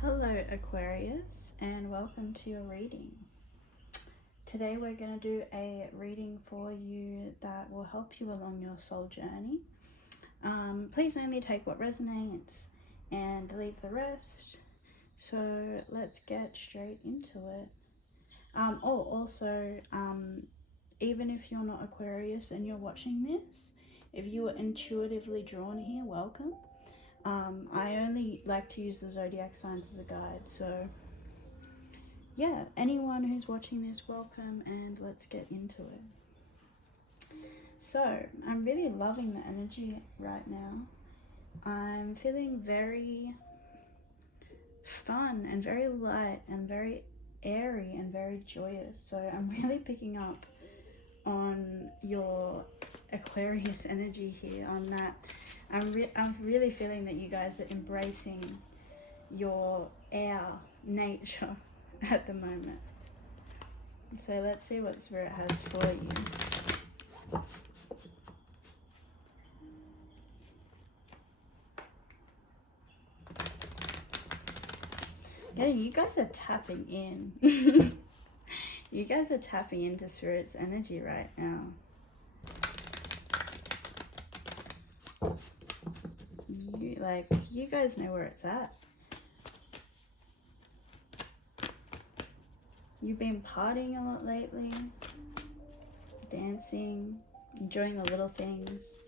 Hello Aquarius, and welcome to your reading. Today we're going to do a reading for you that will help you along your soul journey. Please only take what resonates and leave the rest. So let's get straight into it. Even if you're not Aquarius and you're watching this, if you are intuitively drawn here, welcome. I only like to use the Zodiac signs as a guide, so yeah, anyone who's watching this, welcome, and let's get into it. So, I'm really loving the energy right now. I'm feeling very fun and very light and very airy and very joyous, so I'm really picking up on your Aquarius energy here, on that. I'm really feeling that you guys are embracing your air nature at the moment. So let's see what Spirit has for you. Yeah, you guys are tapping in. You guys are tapping into Spirit's energy right now. You guys know where it's at. You've been partying a lot lately, dancing, enjoying the little things.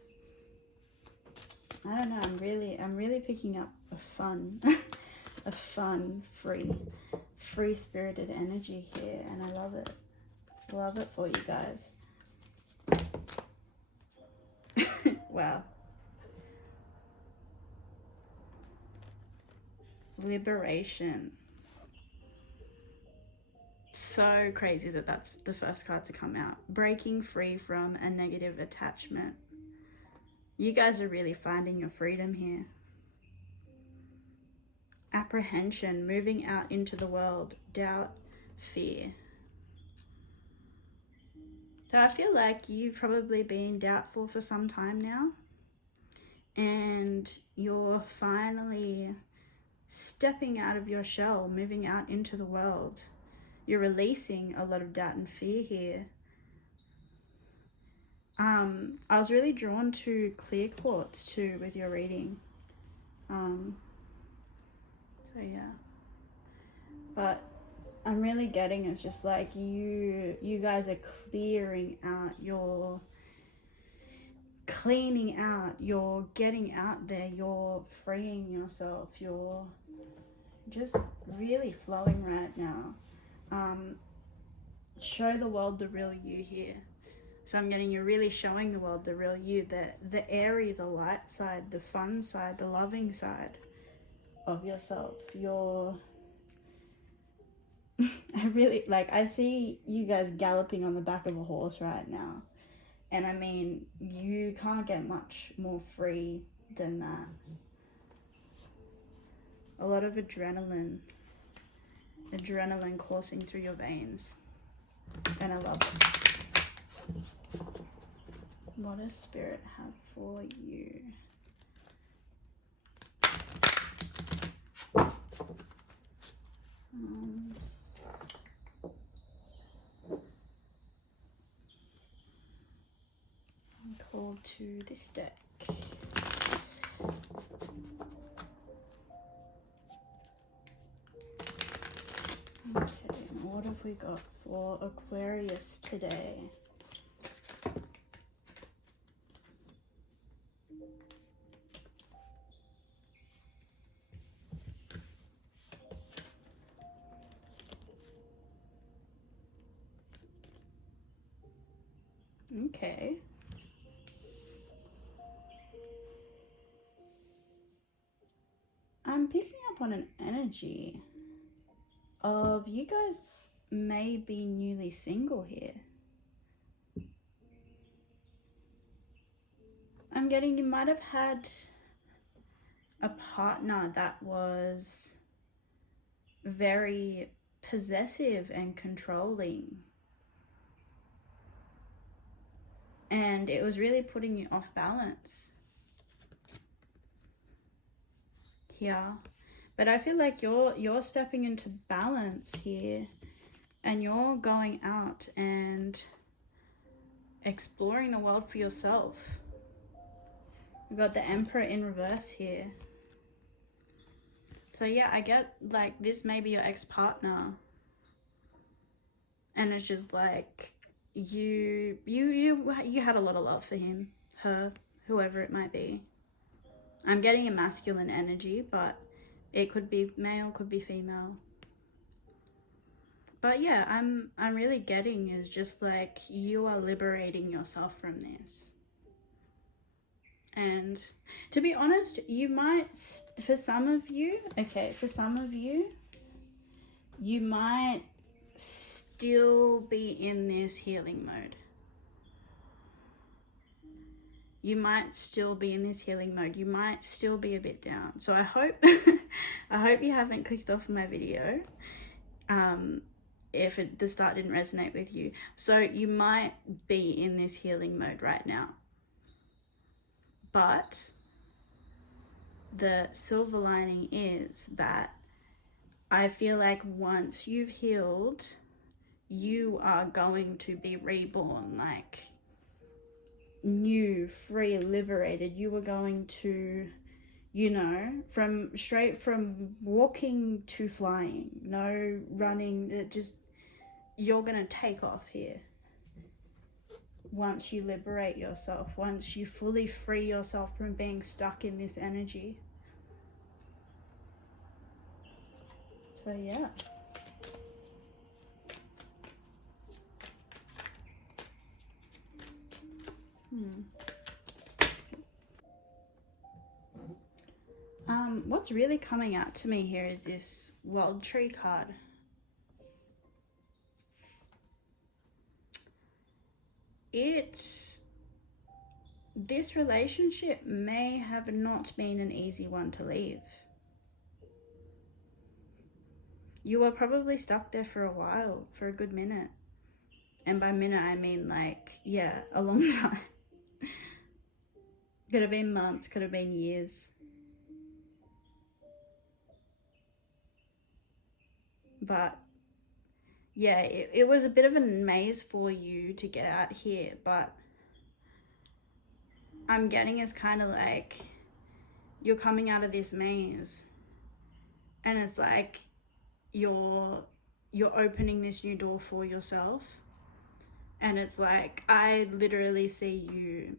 I don't know, I'm really picking up a fun, a fun, free-spirited energy here, and I love it. Love it for you guys. Wow. Liberation. So crazy that that's the first card to come out. Breaking free from a negative attachment. You guys are really finding your freedom here. Apprehension, moving out into the world. Doubt, fear. So I feel like you've probably been doubtful for some time now, and you're finally stepping out of your shell, moving out into the world. You're releasing a lot of doubt and fear here. I was really drawn to clear quartz too with your reading. So yeah. But I'm really getting it's just like you guys are clearing out, you're cleaning out, you're getting out there, you're freeing yourself, you're just really flowing right now. Show the world the real you here. So I'm getting you really showing the world the real you, the airy, the light side, the fun side, the loving side of yourself. I see you guys galloping on the back of a horse right now. And I mean, you can't get much more free than that. A lot of adrenaline coursing through your veins. And I love it. What does Spirit have for you? I'm called to this deck. Okay, what have we got for Aquarius today? Okay. I'm picking up on an energy of you guys may be newly single here. I'm getting you might have had a partner that was very possessive and controlling. And it was really putting you off balance here. But I feel like you're stepping into balance here, and you're going out and exploring the world for yourself. We've got the Emperor in reverse here. So yeah, I get like this may be your ex-partner, and it's just like you had a lot of love for him, her, whoever it might be. I'm getting a masculine energy, but it could be male, could be female. But yeah, I'm really getting is just like you are liberating yourself from this. And to be honest, you might, for some of you, you might still be in this healing mode. You might still be in this healing mode. You might still be a bit down. So I hope, I hope you haven't clicked off my video. If the start didn't resonate with you. So you might be in this healing mode right now. But the silver lining is that I feel like once you've healed, you are going to be reborn, like new, free, liberated. You are going to, you know, straight from walking to flying, no running, it just, you're going to take off here. Once you liberate yourself, once you fully free yourself from being stuck in this energy. So yeah. What's really coming out to me here is this Wild Tree card. This relationship may have not been an easy one to leave. You were probably stuck there for a while, for a good minute. And by minute, I mean like, yeah, a long time. Could have been months, could have been years. But yeah, it was a bit of a maze for you to get out here, but I'm getting is kind of like you're coming out of this maze and it's like you're opening this new door for yourself. And it's like I literally see you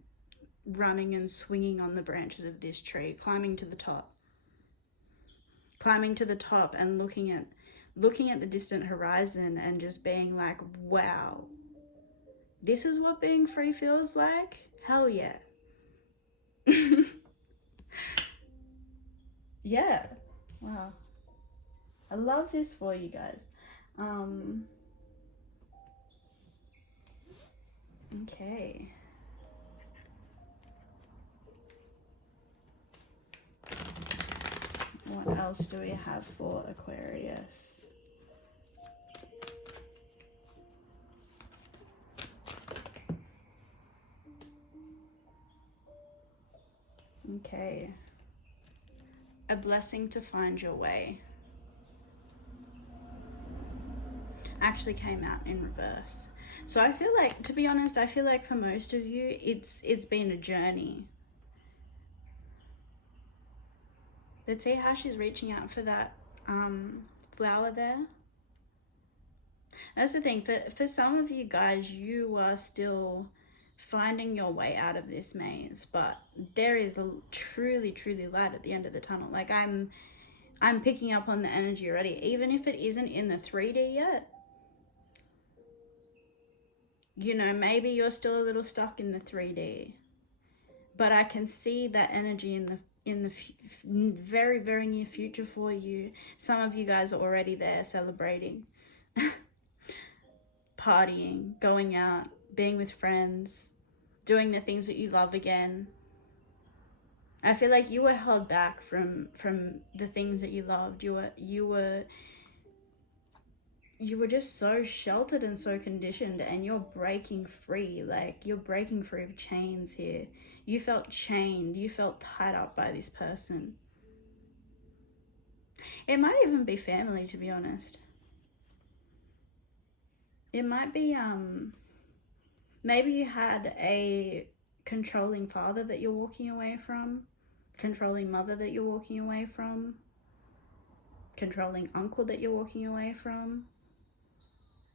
running and swinging on the branches of this tree, climbing to the top and looking at the distant horizon and just being like, wow, this is what being free feels like? Hell yeah. Yeah. Wow. I love this for you guys. Okay. What else do we have for Aquarius? Okay. A blessing to find your way. Actually came out in reverse. So I feel like, to be honest, I feel like for most of you, it's been a journey. But see how she's reaching out for that flower there? That's the thing. For some of you guys, you are still finding your way out of this maze, but there is truly light at the end of the tunnel. Like I'm picking up on the energy already, even if it isn't in the 3D yet. You know, maybe you're still a little stuck in the 3D, but I can see that energy in the very near future for you. Some of you guys are already there celebrating, partying, going out, being with friends, doing the things that you love again. I feel like you were held back from the things that you loved. You were just so sheltered and so conditioned, and you're breaking free. Like you're breaking free of chains here. You felt chained. You felt tied up by this person. It might even be family, to be honest. It might be, maybe you had a controlling father that you're walking away from, controlling mother that you're walking away from, controlling uncle that you're walking away from.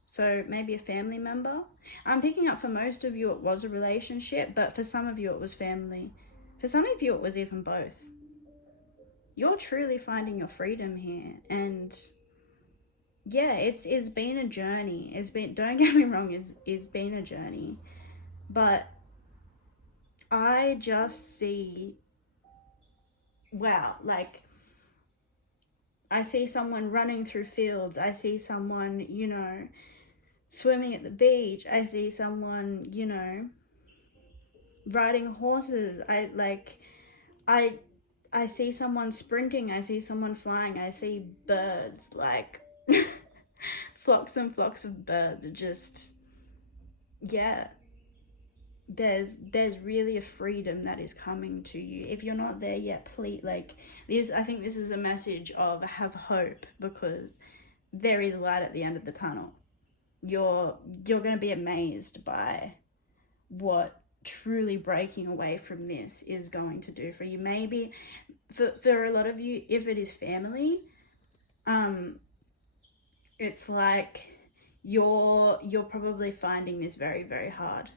So maybe a family member. I'm picking up for most of you it was a relationship, but for some of you it was family. For some of you it was even both. You're truly finding your freedom here, and yeah, it's been a journey. It's been, don't get me wrong, it's been a journey, but I just see, wow, like I see someone running through fields. I see someone, you know, swimming at the beach. I see someone, you know, riding horses. I see someone sprinting. I see someone flying. I see birds, like flocks and flocks of birds. Just, yeah, there's really a freedom that is coming to you. If you're not there yet, please, like this, I think this is a message of have hope, because there is light at the end of the tunnel. You're going to be amazed by what truly breaking away from this is going to do for you. Maybe for a lot of you, if it is family, it's like you're probably finding this very, very hard.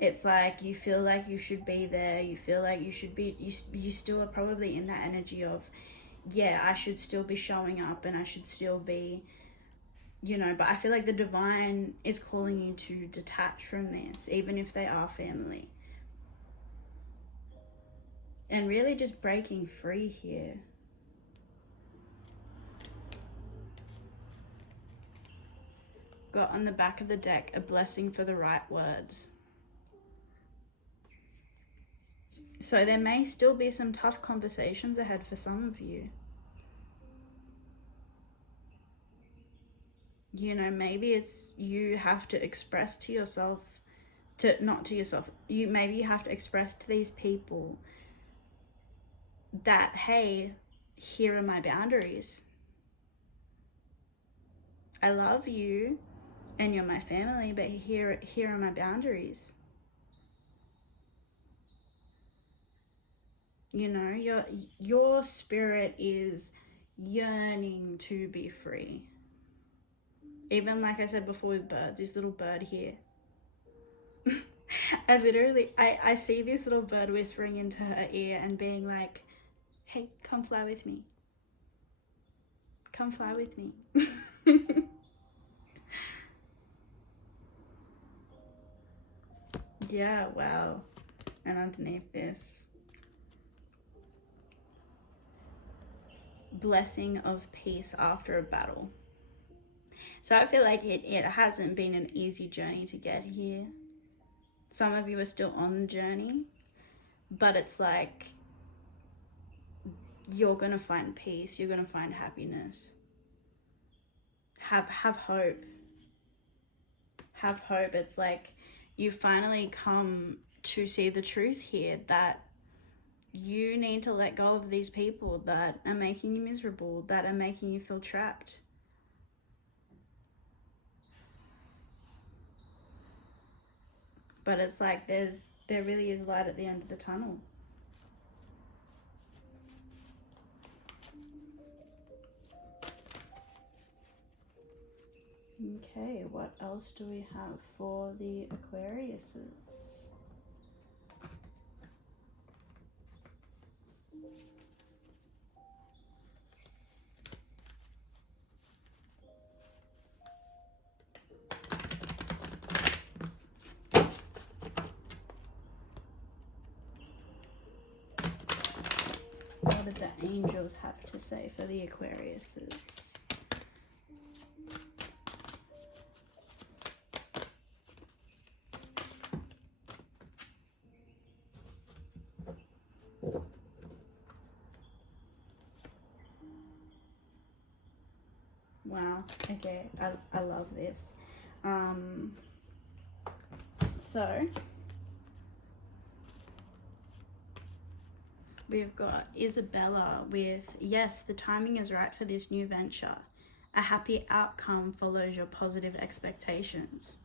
It's like you feel like you should be there. You feel like you should be, you still are probably in that energy of, yeah, I should still be showing up and I should still be, you know, but I feel like the divine is calling you to detach from this, even if they are family. And really just breaking free here. Got on the back of the deck, a blessing for the right words. So there may still be some tough conversations ahead for some of you. You know, maybe it's you have to express to yourself, not to yourself, maybe you have to express to these people that, hey, here are my boundaries. I love you and you're my family, but here are my boundaries. You know, your spirit is yearning to be free. Even like I said before with birds, this little bird here. I see this little bird whispering into her ear and being like, hey, come fly with me. Come fly with me. Yeah, wow. And underneath this, blessing of peace after a battle. So I feel like it hasn't been an easy journey to get here. Some of you are still on the journey, but it's like you're gonna find peace, you're gonna find happiness. Have hope. Have hope. It's like you finally come to see the truth here, that you need to let go of these people that are making you miserable, that are making you feel trapped. But it's like there really is light at the end of the tunnel. Okay, what else do we have for the Aquariuses? What did the angels have to say for the Aquariuses? Wow, okay, I love this. So We've got Isabella with, yes, the timing is right for this new venture. A happy outcome follows your positive expectations.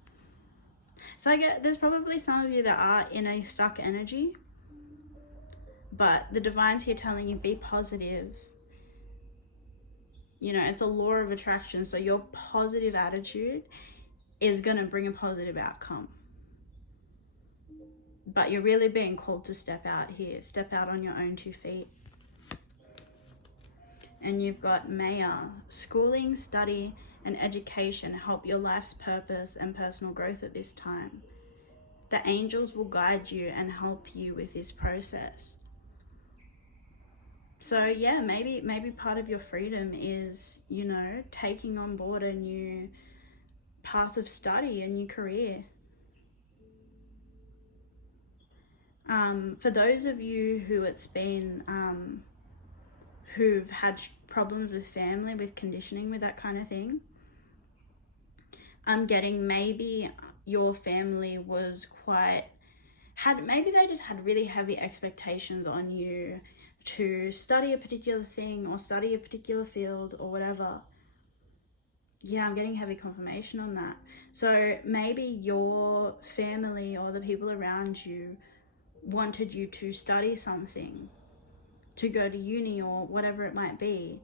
So I get there's probably some of you that are in a stuck energy, but the divine's here telling you be positive. You know, it's a law of attraction, so your positive attitude is going to bring a positive outcome. But you're really being called to step out here, step out on your own 2 feet. And you've got Maya, schooling, study, and education help your life's purpose and personal growth at this time. The angels will guide you and help you with this process. So yeah, maybe part of your freedom is, you know, taking on board a new path of study, a new career. For those of you who it's been, who've had problems with family, with conditioning, with that kind of thing, I'm getting maybe your family was maybe they just had really heavy expectations on you to study a particular thing or study a particular field or whatever. Yeah, I'm getting heavy confirmation on that. So maybe your family or the people around you wanted you to study something, to go to uni or whatever it might be,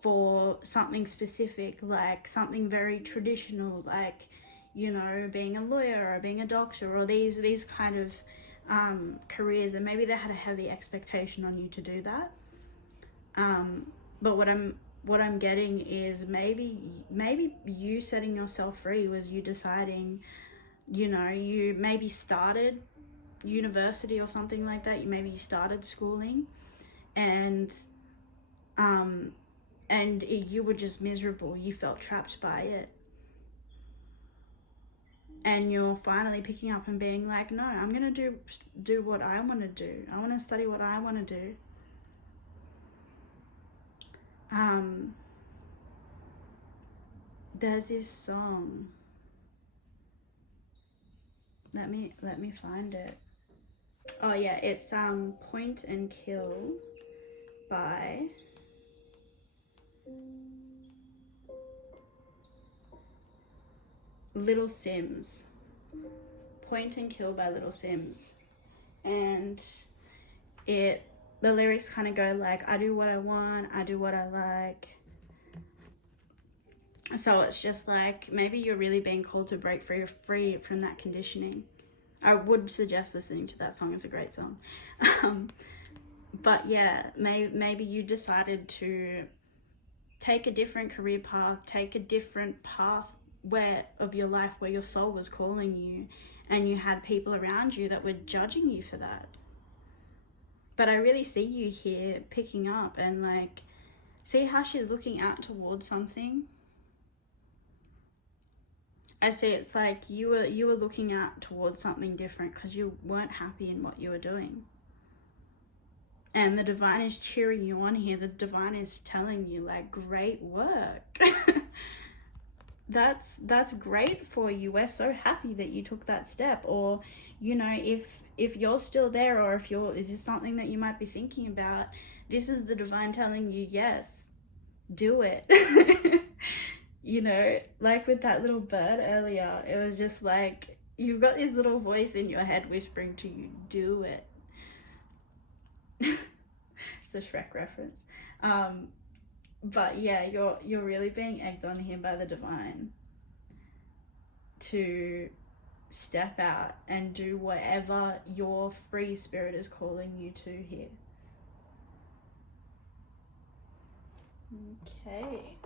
for something specific, like something very traditional, like, you know, being a lawyer or being a doctor or these kind of careers, and maybe they had a heavy expectation on you to do that. But what I'm getting is maybe you setting yourself free was you deciding, you know, you maybe started university or something like that. You started schooling, and you were just miserable. You felt trapped by it. And you're finally picking up and being like, no, I'm going to do what I want to do. I want to study what I want to do. There's this song. Let me find it. Oh yeah, it's Point and Kill by Little Sims. Point and Kill by Little Sims. And the lyrics kind of go like, I do what I want, I do what I like. So it's just like, maybe you're really being called to break free from that conditioning. I would suggest listening to that song. It's a great song. But yeah, maybe you decided to take a different career path, take a different path of your life where your soul was calling you, and you had people around you that were judging you for that. But I really see you here picking up and like, see how she's looking out towards something? I see it's like you were looking out towards something different because you weren't happy in what you were doing. And the divine is cheering you on here. The divine is telling you like, great work. That's great for you. We're so happy that you took that step. Or, you know, if you're still there, or is this something that you might be thinking about, this is the divine telling you, yes, do it. You know, like with that little bird earlier, it was just like, you've got this little voice in your head whispering to you, do it. It's a Shrek reference. But yeah, you're really being egged on here by the divine to step out and do whatever your free spirit is calling you to here. Okay.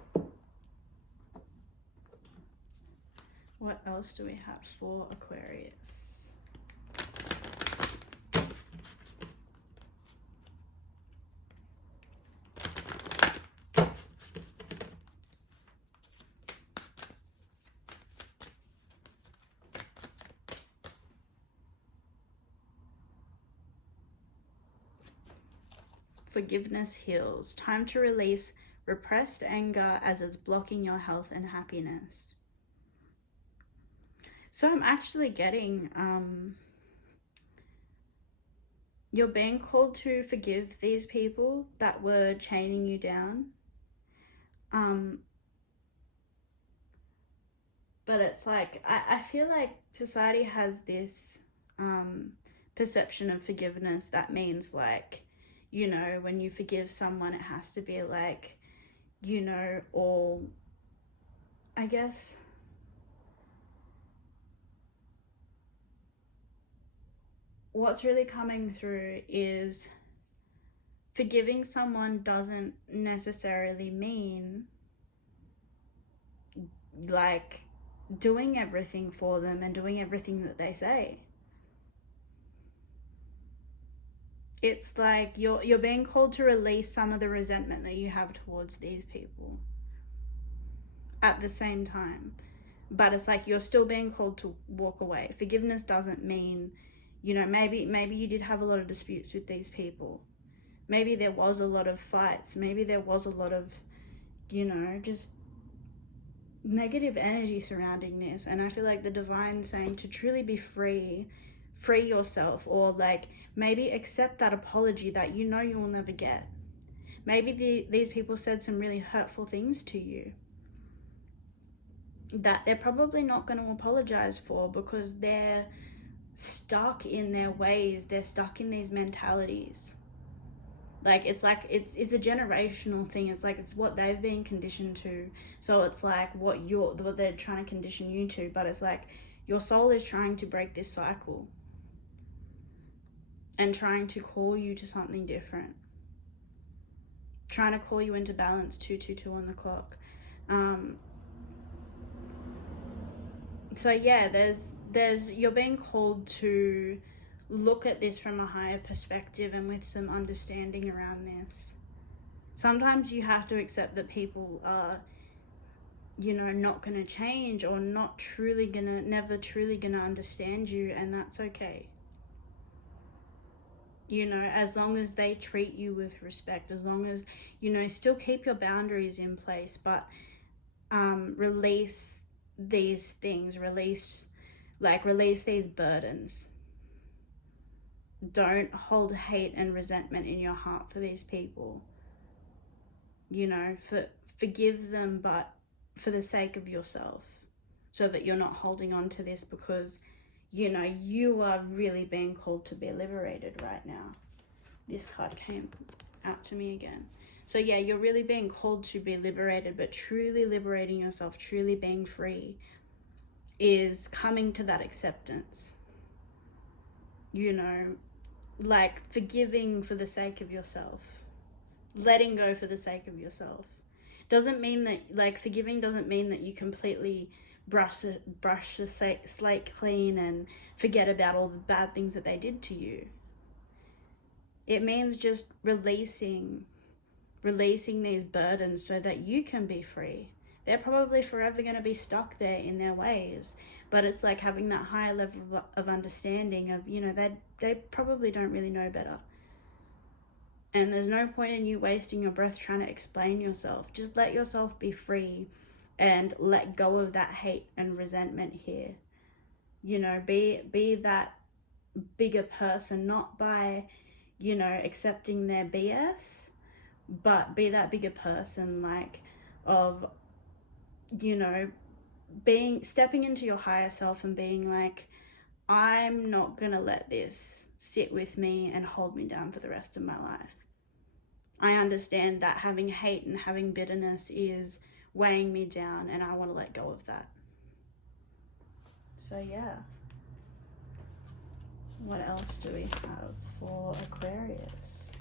What else do we have for Aquarius? Forgiveness heals. Time to release repressed anger as it's blocking your health and happiness. So I'm actually getting you're being called to forgive these people that were chaining you down. But it's like, I feel like society has this perception of forgiveness that means like, you know, when you forgive someone, it has to be like, you know, all, I guess, what's really coming through is forgiving someone doesn't necessarily mean like doing everything for them and doing everything that they say. It's like you're being called to release some of the resentment that you have towards these people at the same time. But it's like you're still being called to walk away. Forgiveness doesn't mean, you know, maybe you did have a lot of disputes with these people. Maybe there was a lot of fights. Maybe there was a lot of, you know, just negative energy surrounding this. And I feel like the divine's saying to truly be free yourself, or like maybe accept that apology that you know you will never get. Maybe these people said some really hurtful things to you that they're probably not going to apologize for because they're stuck in their ways. They're stuck in these mentalities. Like it's a generational thing. It's like it's what they've been conditioned to. So it's like what they're trying to condition you to. But it's like your soul is trying to break this cycle and trying to call you to something different. Trying to call you into balance. 222 on the clock. So yeah, there's you're being called to look at this from a higher perspective and with some understanding around this. Sometimes you have to accept that people are, you know, not going to change or never truly going to understand you, and that's okay. You know, as long as they treat you with respect, as long as, you know, still keep your boundaries in place, but release these things, release these burdens. Don't hold hate and resentment in your heart for these people. You know, forgive them, but for the sake of yourself, so that you're not holding on to this, because, you know, you are really being called to be liberated right now. This card came out to me again. So yeah, you're really being called to be liberated, but truly liberating yourself, truly being free, is coming to that acceptance. You know, like forgiving for the sake of yourself, letting go for the sake of yourself. Doesn't mean that, like, forgiving doesn't mean that you completely brush the slate clean and forget about all the bad things that they did to you. It means just releasing these burdens so that you can be free. They're probably forever going to be stuck there in their ways, but it's like having that higher level of understanding of, you know, they probably don't really know better. And there's no point in you wasting your breath trying to explain yourself. Just let yourself be free and let go of that hate and resentment here. You know, be that bigger person, not by, you know, accepting their BS, but be that bigger person, like, of, you know, stepping into your higher self and being like, I'm not gonna let this sit with me and hold me down for the rest of my life. I understand that having hate and having bitterness is weighing me down, and I want to let go of that. So yeah, what else do we have for Aquarius?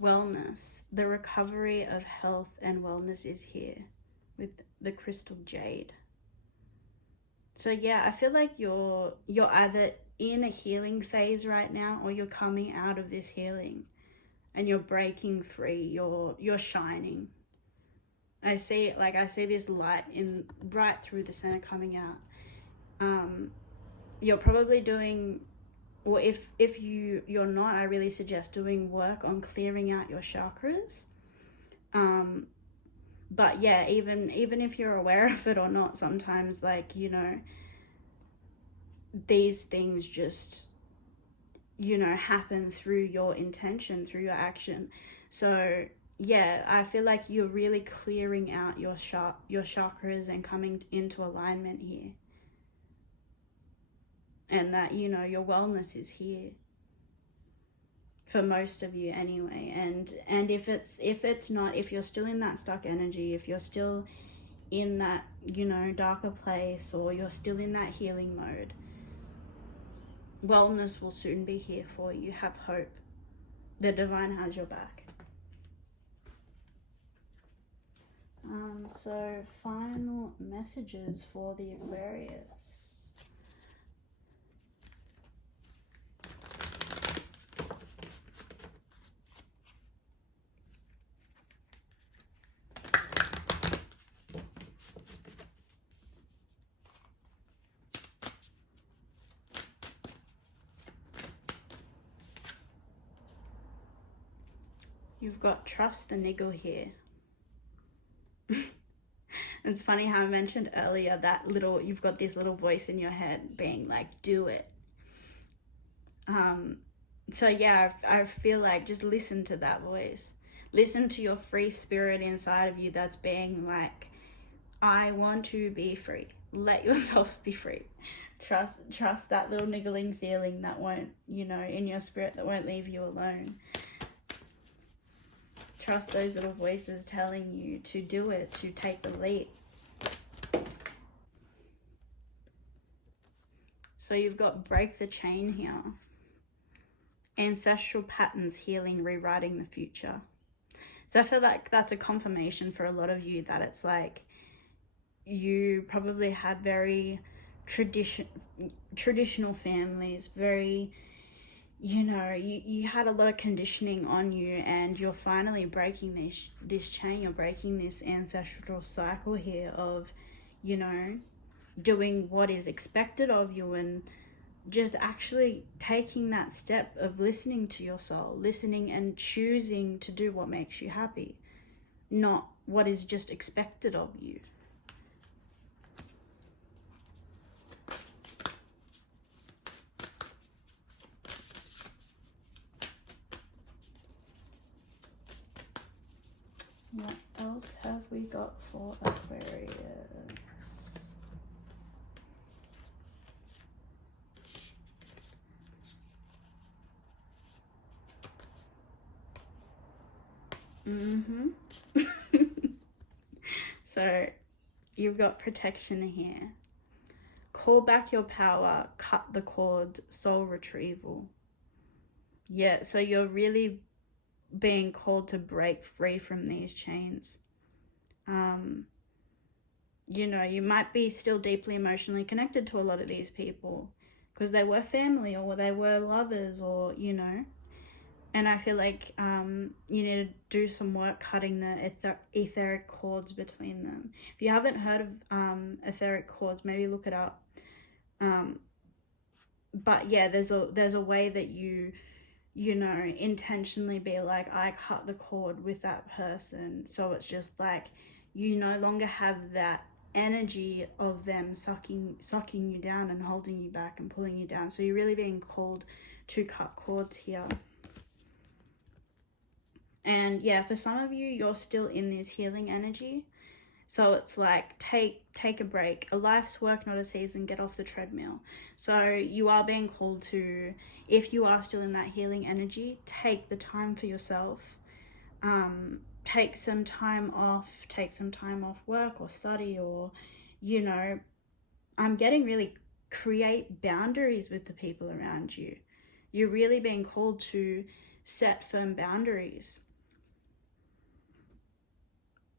Wellness. The recovery of health and wellness is here with the crystal jade. So yeah, I feel like you're either in a healing phase right now, or you're coming out of this healing and you're breaking free. You're shining. I see this light in right through the center coming out. You're probably doing, or if you're not, I really suggest doing work on clearing out your chakras. But yeah, even if you're aware of it or not, sometimes, like, you know, these things just, you know, happen through your intention, through your action. So yeah, I feel like you're really clearing out your chakras and coming into alignment here, and that, you know, your wellness is here for most of you anyway. And if it's not, if you're still in that stuck energy, if you're still in that, you know, darker place, or you're still in that healing mode, wellness will soon be here for you. Have hope. The divine has your back. So final messages for the Aquarius. You've got trust the niggle here. It's funny how I mentioned earlier that little, you've got this little voice in your head being like, do it. So yeah, I feel like just listen to that voice. Listen to your free spirit inside of you that's being like, I want to be free. Let yourself be free. Trust that little niggling feeling that won't, you know, in your spirit, that won't leave you alone. Trust those little voices telling you to do it, to take the leap. So you've got break the chain here. Ancestral patterns healing, rewriting the future. So I feel like that's a confirmation for a lot of you that it's like you probably had very traditional families, very, you know, you had a lot of conditioning on you, and you're finally breaking this chain. You're breaking this ancestral cycle here of, you know, doing what is expected of you, and just actually taking that step of listening to your soul, listening and choosing to do what makes you happy, not what is just expected of you. What else have we got for Aquarius? So you've got protection here. Call back your power, cut the cords, soul retrieval. Yeah, so you're really being called to break free from these chains. You know, you might be still deeply emotionally connected to a lot of these people because they were family, or they were lovers, or, you know. And I feel like you need to do some work cutting the etheric cords between them. If you haven't heard of etheric cords, maybe look it up. But yeah, there's a way that you know, intentionally be like, I cut the cord with that person. So it's just like you no longer have that energy of them sucking you down and holding you back and pulling you down. So you're really being called to cut cords here. And yeah, for some of you, you're still in this healing energy. So it's like, take a break. A life's work, not a season. Get off the treadmill. So you are being called to, if you are still in that healing energy, take the time for yourself. Take some time off. Take some time off work or study, or, you know, I'm getting really create boundaries with the people around you. You're really being called to set firm boundaries.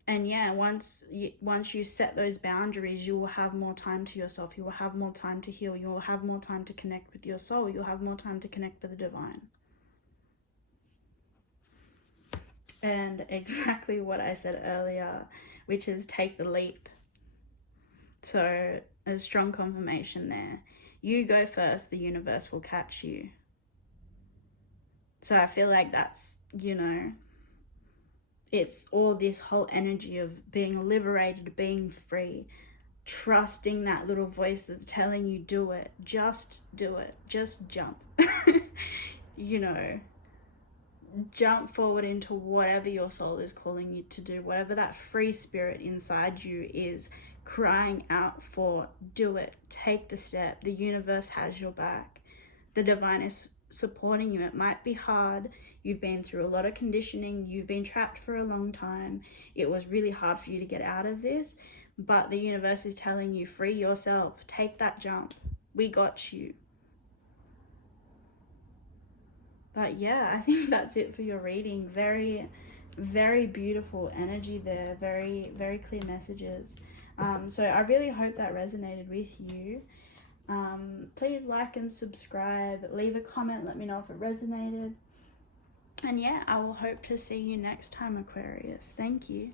And yeah, once you set those boundaries, you will have more time to yourself. You will have more time to heal. You will have more time to connect with your soul. You'll have more time to connect with the divine. And exactly what I said earlier, which is take the leap. So a strong confirmation there. You go first, the universe will catch you. So I feel like that's, you know, it's all this whole energy of being liberated, being free, trusting that little voice that's telling you do it, just do it, just jump. You know, jump forward into whatever your soul is calling you to do, whatever that free spirit inside you is crying out for. Do it, take the step. The universe has your back. The divine is supporting you. It might be hard. You've been through a lot of conditioning. You've been trapped for a long time. It was really hard for you to get out of this, but the universe is telling you, free yourself, take that jump. We got you. But yeah, I think that's it for your reading. Very, very beautiful energy there. Very, very clear messages. So I really hope that resonated with you. Please like and subscribe. Leave a comment. Let me know if it resonated. And yeah, I will hope to see you next time, Aquarius. Thank you.